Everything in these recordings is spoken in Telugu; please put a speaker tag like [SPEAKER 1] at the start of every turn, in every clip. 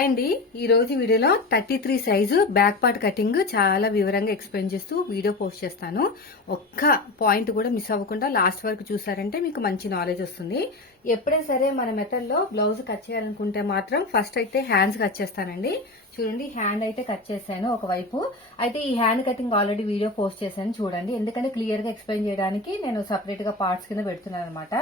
[SPEAKER 1] హాయ్ అండి ఈరోజు వీడియోలో thirty three size back part cutting చాలా వివరంగా ఎక్స్ప్లెయిన్ చేస్తూ వీడియో పోస్ట్ చేస్తాను. ఒక్క పాయింట్ కూడా మిస్ అవ్వకుండా లాస్ట్ వరకు చూసారంటే మీకు మంచి నాలెడ్జ్ వస్తుంది. ఎప్పుడైనా సరే మన మెథడ్లో బ్లౌజ్ కట్ చేయాలనుకుంటే మాత్రం ఫస్ట్ అయితే హ్యాండ్స్ కట్ చేస్తానండి. చూడండి హ్యాండ్ అయితే కట్ చేశాను ఒకవైపు. అయితే ఈ hand cutting already video post చేశాను చూడండి. ఎందుకంటే క్లియర్గా ఎక్స్ప్లెయిన్ చేయడానికి నేను సపరేట్గా పార్ట్స్ కింద పెడుతున్నాను అనమాట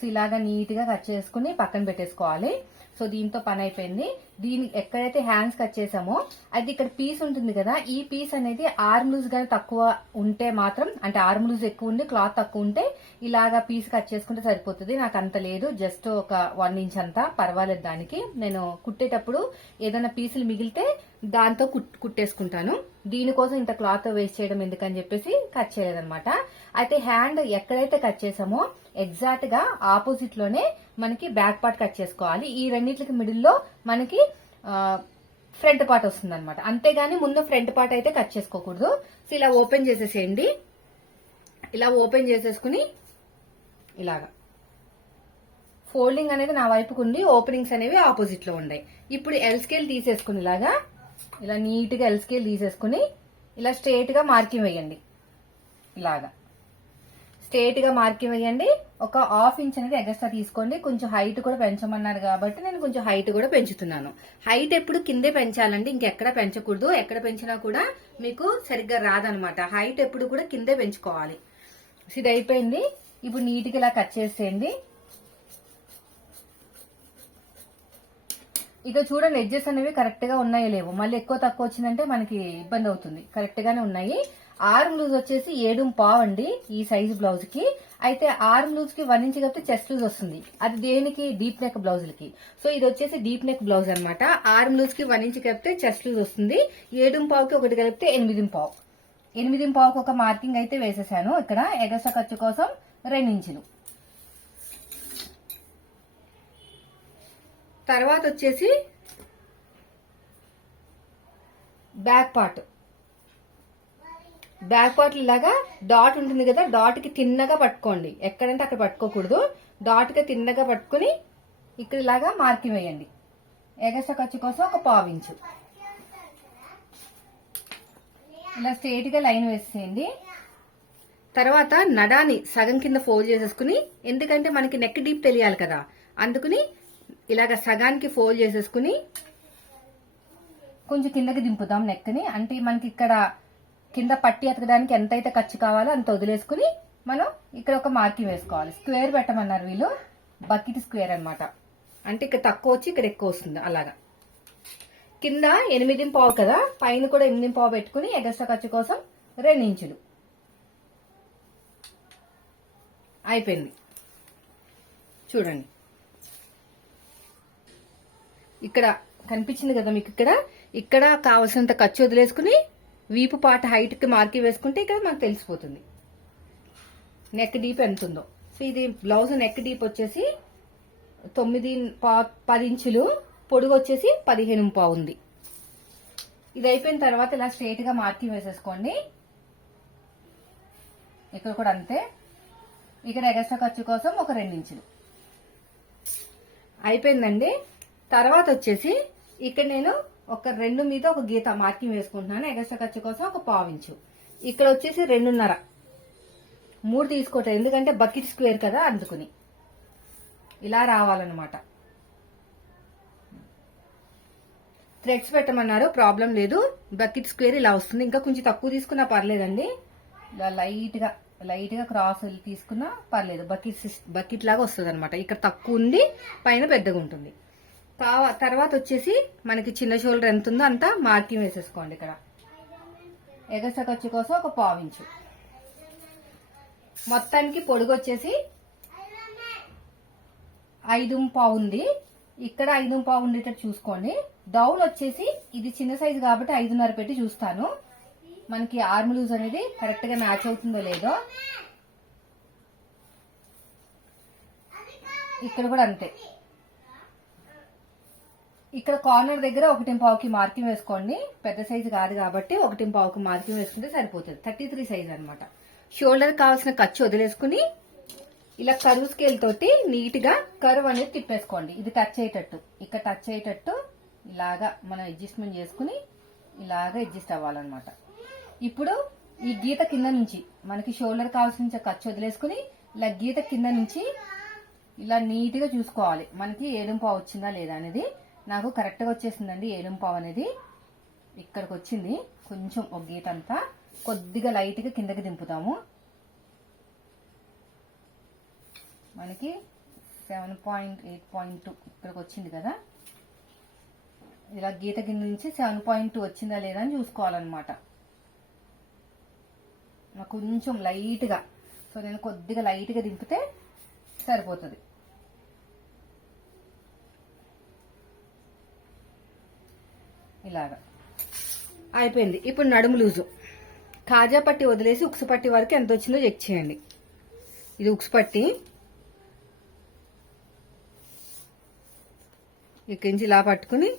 [SPEAKER 1] సో ఇలాగా నీట్గా కట్ చేసుకుని పక్కన పెట్టేసుకోవాలి. సో దీంతో పని అయిపోయింది. దీని ఎక్కడైతే హ్యాండ్స్ కట్ చేసామో అయితే ఇక్కడ పీస్ ఉంటుంది కదా ఈ పీస్ అనేది ఆర్మ్ లూజ్ గానీ తక్కువ ఉంటే మాత్రం అంటే ఆర్మ్ లూజ్ ఎక్కువ ఉండి క్లాత్ తక్కువ ఉంటే ఇలాగా పీస్ కట్ చేసుకుంటే సరిపోతుంది. నాకు అంత లేదు. జస్ట్ ఒక వన్ ఇంచ్ అంతా పర్వాలేదు దానికి. నేను కుట్టేటప్పుడు ఏదైనా పీసులు మిగిలితే దాంతో కుట్- కుట్టేసుకుంటాను. దీనికోసం ఇంత క్లాత్ వేస్ట్ చేయడం ఎందుకని చెప్పేసి కట్ చేయలేదన్నమాట. అయితే హ్యాండ్ ఎక్కడైతే కట్ చేసామో ఎగ్జాక్ట్గా ఆపోజిట్లోనే మనకి బ్యాక్ పార్ట్ కట్ చేసుకోవాలి. ఈ రెండింటికి మిడిల్లో మనకి ఫ్రంట్ పార్ట్ వస్తుంది అనమాట అంతేగాని ముందు ఫ్రంట్ పార్ట్ అయితే కట్ చేసుకోకూడదు. సో ఇలా ఓపెన్ చేసేసేయండి. ఇలా ఓపెన్ చేసేసుకుని ఇలాగా. ఫోల్డింగ్ అనేది నా వైపుకు ఉంది ఓపెనింగ్స్ అనేవి ఆపోజిట్లో ఉన్నాయి ఇప్పుడు ఎల్ స్కేల్ తీసేసుకుని ఇలాగా ఇలా నీట్గా ఎల్స్కేల్ తీసేసుకుని ఇలా స్ట్రేట్గా మార్కింగ్ వేయండి. ఇలాగా. స్ట్రేట్గా మార్కింగ్ వేయండి. ఒక హాఫ్ ఇంచ్ అనేది ఎగస్ట్రా తీసుకోండి. కొంచెం హైట్ కూడా పెంచమన్నారు కాబట్టి నేను కొంచెం హైట్ కూడా పెంచుతున్నాను. హైట్ ఎప్పుడు కిందే పెంచాలండి. ఇంకెక్కడ పెంచకూడదు. ఎక్కడ పెంచినా కూడా మీకు సరిగ్గా రాదనమాట. హైట్ ఎప్పుడు కూడా కిందే పెంచుకోవాలి. ఇది అయిపోయింది. ఇప్పుడు నీట్గా ఇలా కట్ చేసేయండి. ఇక చూడండి ఎడ్జెస్ అనేవి కరెక్ట్గా ఉన్నాయో లేవు. మళ్ళీ ఎక్కువ తక్కువ వచ్చిందంటే మనకి ఇబ్బంది అవుతుంది. కరెక్ట్ గానే ఉన్నాయి. ఆర్మ్ లూజ్ వచ్చేసి ఏడు పావు అండి ఈ సైజు బ్లౌజ్కి. అయితే ఆర్మ్ లూజ్కి వన్ ఇంచ్ కాబట్టి చెస్ట్ లూజ్ వస్తుంది. అది దేనికి? డీప్ నెక్ బ్లౌజులకి సో ఇది వచ్చేసి డీప్ నెక్ బ్లౌజ్ అనమాట ఆర్మ్ లూజ్కి వన్ ఇంచ్ కలిపితే చెస్ట్ లూజ్ వస్తుంది. ఏడు పావుకి ఒకటి కలిపితే ఎనిమిది పావు. ఎనిమిది పావుకి ఒక మార్కింగ్ అయితే వేసేసాను. ఇక్కడ ఎగస ఖర్చు కోసం రెండు ఇంచులు తర్వాత వచ్చేసి బ్యాక్ పార్ట్. బ్యాక్ పార్ట్ లాగా డాట్ ఉంటుంది కదా డాట్కి తిన్నగా పట్టుకోండి. ఎక్కడంటే అక్కడ పట్టుకోకూడదు. డాట్గా తిన్నగా పట్టుకుని ఇక్కడ ఇలాగా మార్కింగ్ వేయండి. ఎగస్ట్రా ఖర్చు కోసం ఒక పావించు ఇలా స్ట్రేట్గా లైన్ వేసేయండి. తర్వాత నడాని సగం కింద ఫోల్డ్ చేసేసుకుని ఎందుకంటే మనకి నెక్ డీప్ తెలియాలి కదా అందుకుని ఇలాగ సగానికి ఫోల్డ్ చేసేసుకుని కొంచెం కిందకి దింపుదాం నెక్ని. అంటే మనకి ఇక్కడ కింద పట్టి ఎతకడానికి ఎంతైతే ఖర్చు కావాలో అంత వదిలేసుకుని మనం ఇక్కడ ఒక మార్కింగ్ వేసుకోవాలి. స్క్వేర్ పెట్టమన్నారు వీళ్ళు. బకెట్ స్క్వేర్ అనమాట అంటే ఇక్కడ తక్కువ వచ్చి ఇక్కడ ఎక్కువ వస్తుంది. అలాగా. కింద ఎనిమిది పావు కదా. పైన కూడా ఎనిమిది పావు పెట్టుకుని ఎగస్ట్రా ఖర్చు కోసం రెండు ఇంచులు. అయిపోయింది. చూడండి. ఇక్కడ కనిపించింది కదా మీకు ఇక్కడ? ఇక్కడ కావాల్సినంత ఖర్చు వదిలేసుకుని వీపు పాట హైట్కి మార్కి వేసుకుంటే ఇక్కడ మనకు తెలిసిపోతుంది. నెక్ డీప్ ఎంత ఉందో. సో ఇది బ్లౌజ్ నెక్ డీప్ వచ్చేసి తొమ్మిది పా- పది ఇంచులు పొడుగు వచ్చేసి పదిహేను పావు ఉంది. ఇది అయిపోయిన తర్వాత ఇలా స్ట్రైట్గా మార్కింగ్ వేసేసుకోండి. ఇక్కడ కూడా అంతే. ఇక్కడ ఎగస్ట్రా ఖర్చు కోసం ఒక రెండు ఇంచులు. అయిపోయిందండి. తర్వాత వచ్చేసి ఇక్కడ నేను ఒక రెండు మీద ఒక గీత మార్కింగ్ వేసుకుంటున్నాను. ఎగస్ట్రా ఖర్చు కోసం ఒక పావించు ఇక్కడ వచ్చేసి రెండున్నర. మూడు తీసుకోవటం. ఎందుకంటే బకెట్ స్క్వేర్ కదా అందుకుని. ఇలా రావాలన్నమాట. థ్రెడ్స్ పెట్టమన్నారు. ప్రాబ్లం లేదు. బకెట్ స్క్వేర్ ఇలా వస్తుంది. ఇంకా కొంచెం తక్కువ తీసుకున్నా పర్లేదండి. ఇలా లైట్గా లైట్గా క్రాస్ తీసుకున్నా పర్లేదు. బకెట్ బకెట్ లాగా వస్తుంది అనమాట ఇక్కడ తక్కువ ఉంది పైన పెద్దగా ఉంటుంది. కావ- తర్వాత వచ్చేసి మనకి చిన్న షోల్డర్ ఎంత ఉందో అంతా మార్కింగ్ వేసేసుకోండి ఇక్కడ. ఎగస ఖర్చు కోసం ఒక పావించు. మొత్తానికి పొడుగు వచ్చేసి ఐదు పావు ఉంది. ఇక్కడ ఐదు పావు ఉండేటట్టు చూసుకోండి. డౌన్ వచ్చేసి ఇది చిన్న సైజు కాబట్టి ఐదున్నర పెట్టి చూస్తాను. మనకి ఆర్మ్ లూజ్ అనేది కరెక్ట్గా మ్యాచ్ అవుతుందో లేదో. ఇక్కడ కూడా అంతే. ఇక్కడ కార్నర్ దగ్గర ఒకటి పావుకి మార్కింగ్ వేసుకోండి. పెద్ద సైజు కాదు కాబట్టి ఒకటి పావుకి మార్కింగ్ వేసుకుంటే సరిపోతుంది. థర్టీ త్రీ సైజ్ అనమాట షోల్డర్ కావాల్సిన ఖర్చు వదిలేసుకుని ఇలా కరువు స్కేల్ తోటి నీట్గా కరువు అనేది తిప్పేసుకోండి. ఇది టచ్ అయ్యేటట్టు. ఇక్కడ టచ్ అయ్యేటట్టు ఇలాగా మనం అడ్జస్ట్మెంట్ చేసుకుని ఇలాగా అడ్జస్ట్ అవ్వాలన్నమాట. ఇప్పుడు ఈ గీత కింద నుంచి మనకి షోల్డర్ కావాల్సిన ఖర్చు వదిలేసుకుని ఇలా గీత కింద నుంచి ఇలా నీట్గా చూసుకోవాలి. మనకి ఏడుం పావు వచ్చిందా లేదా అనేది నాకు కరెక్ట్గా వచ్చేసిందండి ఏడంపావు అనేది. ఇక్కడికి వచ్చింది కొంచెం ఒక గీత అంతా. కొద్దిగా లైట్గా కిందకి దింపుతాము. మనకి seven point eight point two ఇక్కడికి వచ్చింది కదా. ఇలా గీత కింద నుంచి సెవెన్ పాయింట్ టూ వచ్చిందా లేదా అని చూసుకోవాలన్నమాట. నాకు కొంచెం లైట్గా సో నేను కొద్దిగా లైట్గా దింపితే సరిపోతుంది. ఇలాగ. అయిపోయింది. ఇప్పుడు నడుము లూజు. కాజా పట్టి వదిలేసి ఉక్సు పట్టి వరకు ఎంత వచ్చిందో చెక్ చేయండి. ఇది ఉక్సు పట్టి. ఇక్కడి నుంచి ఇలా పట్టుకుని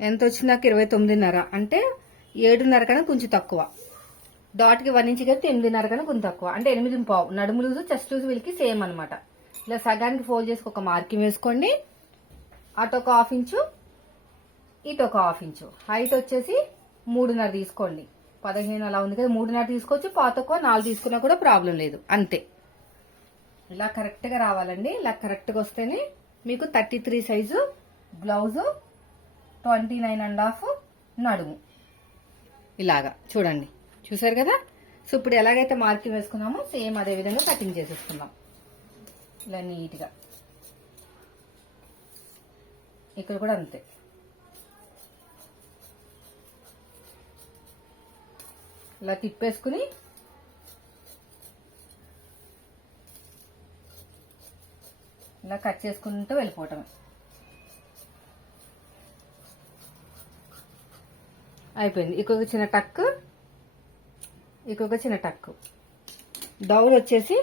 [SPEAKER 1] ఎంత వచ్చిందాక ఇరవై తొమ్మిదిన్నర. అంటే ఏడున్నర కన్నా కొంచెం తక్కువ. డాట్కి వన్ ఇంచ్ కలిపి ఎనిమిదిన్నర కన్నా కొంచెం తక్కువ. అంటే ఎనిమిది పావు. నడుము లూజు చెస్ట్ లూజు వీళ్ళకి సేమ్ అనమాట ఇలా సగానికి ఫోల్డ్ చేసి ఒక మార్కింగ్ వేసుకోండి. అటు ఒక హాఫ్ ఇంచు ఇటు ఒక హాఫ్ ఇంచు. హైట్ వచ్చేసి మూడున్నర తీసుకోండి. పదిహేను అలా ఉంది కదా మూడున్నర తీసుకోవచ్చు పాతకో నాలుగు తీసుకున్నా కూడా ప్రాబ్లం లేదు అంతే. ఇలా కరెక్ట్గా రావాలండి. ఇలా కరెక్ట్గా వస్తేనే మీకు thirty three size blouse twenty nine and half నడుము. ఇలాగా చూడండి. చూసారు కదా? సో ఇప్పుడు ఎలాగైతే మార్కింగ్ వేసుకున్నామో సేమ్ అదే విధంగా కటింగ్ చేసేసుకుందాం. ఇలా నీట్గా ఇక్కడ కూడా అంతే. ఇలా తిప్పేసుకుని ఇలా కట్ చేసుకుంటూ వెళ్ళిపోవటమే. అయిపోయింది. ఇంకొక చిన్న టక్ ఇంకొక చిన్న టక్ డౌన్ వచ్చేసి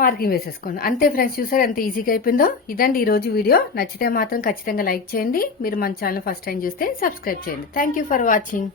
[SPEAKER 1] మార్కింగ్ వేసేసుకోండి. అంతే ఫ్రెండ్స్ చూసారు ఎంత ఈజీగా అయిపోయిందో? ఇదండి ఈ రోజు వీడియో. నచ్చితే మాత్రం ఖచ్చితంగా లైక్ చేయండి. మీరు మన ఛానల్ ఫస్ట్ టైం చూస్తే సబ్స్క్రైబ్ చేయండి. Thank for watching